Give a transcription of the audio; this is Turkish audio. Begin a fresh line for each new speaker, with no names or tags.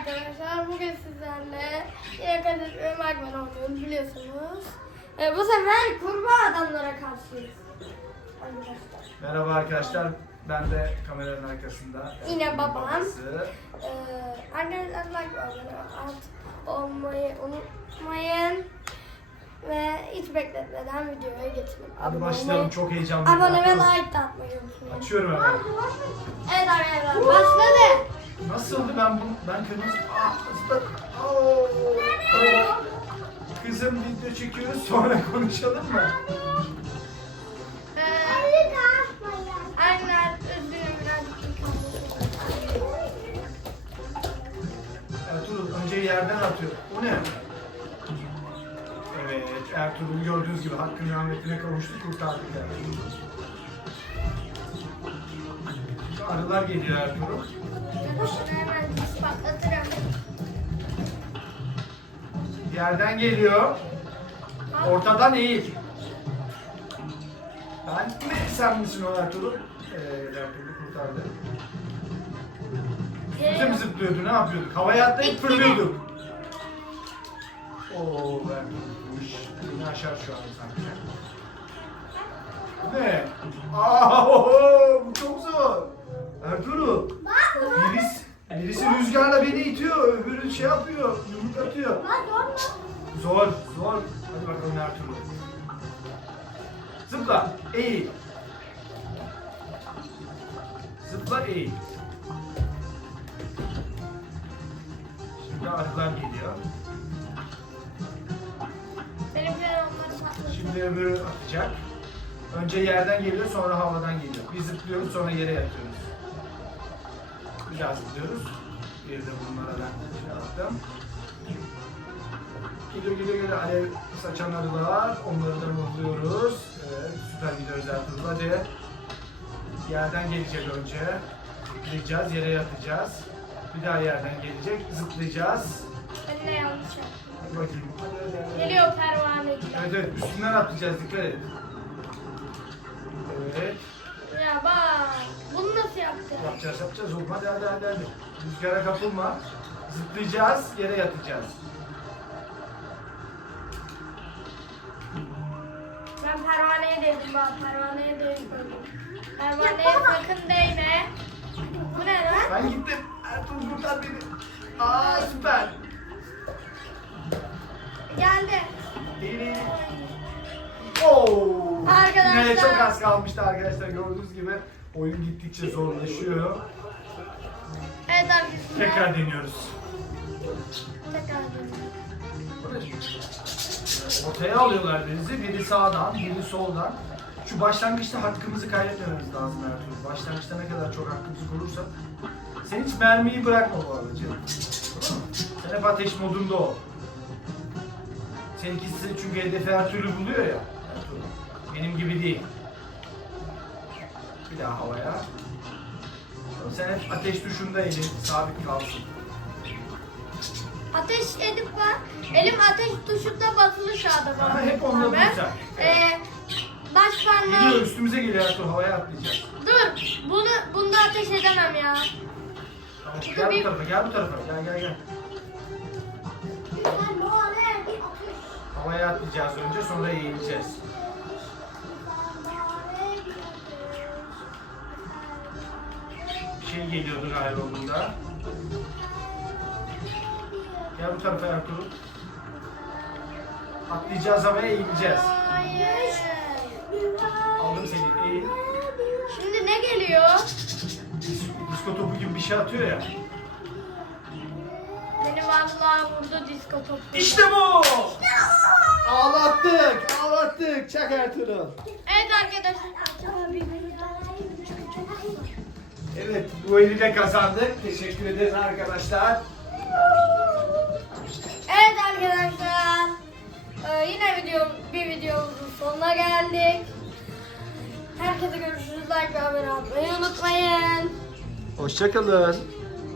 arkadaşlar, bugün sizlerle yine Kadir ve Magman oynuyoruz biliyorsunuz. Bu sefer kurbağa adamlara karşıyız. Arkadaşlar.
Merhaba arkadaşlar, ben de kameranın arkasında.
Yine babam.
Babası.
Arkadaşlar like olmayı unutmayın. Ve hiç bekletmeden videoya geçelim.
Hadi başlayalım, çok heyecanlıyım.
Abone ve like de atmayı unutmayın.
Açıyorum hemen.
Evet arkadaşlar, başladı.
Nasıldı ben kırmızı... Kızım video çekiyoruz, sonra konuşalım mı?
Aynen, üzgünüm birazcık.
Ertuğrul önce yerden atıyor. O ne? Evet, Ertuğrul'u gördüğünüz gibi hakkın rahmetine kavuştu, kurtardık yani. Arılar geliyor Ertuğrul.
Hemen patlatırım.
Yerden geliyor. Ortadan eğil. Ben mi? Sen misin o Ertuğrul? Ertuğrul'u kurtardı. Üstüne mi zıplıyordu? Ne yapıyorduk? Havaya atlayıp fırlıyorduk. Oo Ertuğrul'muş. Beni aşar şu an sanki. Bu ne? Bu çok zor. Ertuğrul. Birisi rüzgarla beni itiyor, öbürü şey yapıyor, yumruk atıyor. Zor. Hadi bakalım Ertuğrul. Zıpla, eğil. Zıpla, eğil. Şimdi arılar geliyor.
Benimkiler onları patlatıyor.
Şimdi öbürü atacak. Önce yerden geliyor, sonra havadan geliyor. Bir zıplıyoruz, sonra yere yatıyoruz. Bir daha zıplıyoruz. Bir de bunlara ben şey yaptım. Geliyor. Alev saçan arılar. Onları da mutluyoruz. Evet, süper gidiyoruz Ertuğrul. Hadi. Yerden gelecek önce. Zıplayacağız, yere yatacağız. Bir daha yerden gelecek, zıplayacağız.
Ben de yanlış yaptım.
Hadi bakayım. Hadi.
Geliyor pervaneci.
Evet, üstünden atlayacağız, dikkat et. Evet.
Ya bak, bunu nasıl yaptın?
Yapacağız oğlum. Hadi. Rüzgara kapılma. Zıplayacağız, yere yatacağız.
Ben pervaneye değdim bak, pervaneye değdim. Pervaneye sakın değme. Bu ne lan?
Ben gittim. Ertuğrul kurtar beni. Süper.
Geldi.
Değil. Oo.
Arkadaşlar.
Yine çok az kalmıştı arkadaşlar. Gördüğünüz gibi oyun gittikçe zorlaşıyor.
Evet arkadaşlar.
Tekrar deniyoruz.
Tekrar dönüyorum.
Ortaya alıyorlar biri sağdan, biri soldan. Şu başlangıçta hakkımızı kaybetmememiz lazım Ertuğrul. Başlangıçta ne kadar çok hakkımızı korursak. Sen hiç mermiyi bırakma bu arada canım. Tamam mı? Sen hep ateş modunda ol. Seninkisi çünkü hedefi her türlü buluyor ya. Ertuğrul. Benim gibi değil. Bir daha havaya. Sen hep ateş tuşunda elin sabit kalsın.
Ateş edip bak. Elim ateş tuşunda basılı şu anda bana.
Ama hep onda duracak.
Baş
Geliyor,
parmağım.
üstümüze geliyor Ertuğrul, havaya atlayacağız.
Dur. Bunda ateş edemem ya.
Tamam, gel bu tarafa, gel. Havaya atlayacağız önce, sonra eğileceğiz. Bir şey geliyordu galiba bunda. Gel bu tarafa Ertuğrul. Atlayacağız, havaya eğileceğiz.
Hayır.
Aldım seni, eğil.
Şimdi ne geliyor?
Disko topu gibi bir şey atıyor ya.
Beni vallahi vurdu disko topu.
İşte bu! Ağlattık. Çak Ertuğrul.
Evet arkadaşlar.
Evet, bu eli de kazandık. Teşekkür ederiz arkadaşlar.
Evet arkadaşlar. Yine bir videomuzun sonuna geldik. Herkese görüşürüz. Like ve abone olmayı unutmayın.
Hoşça kalın.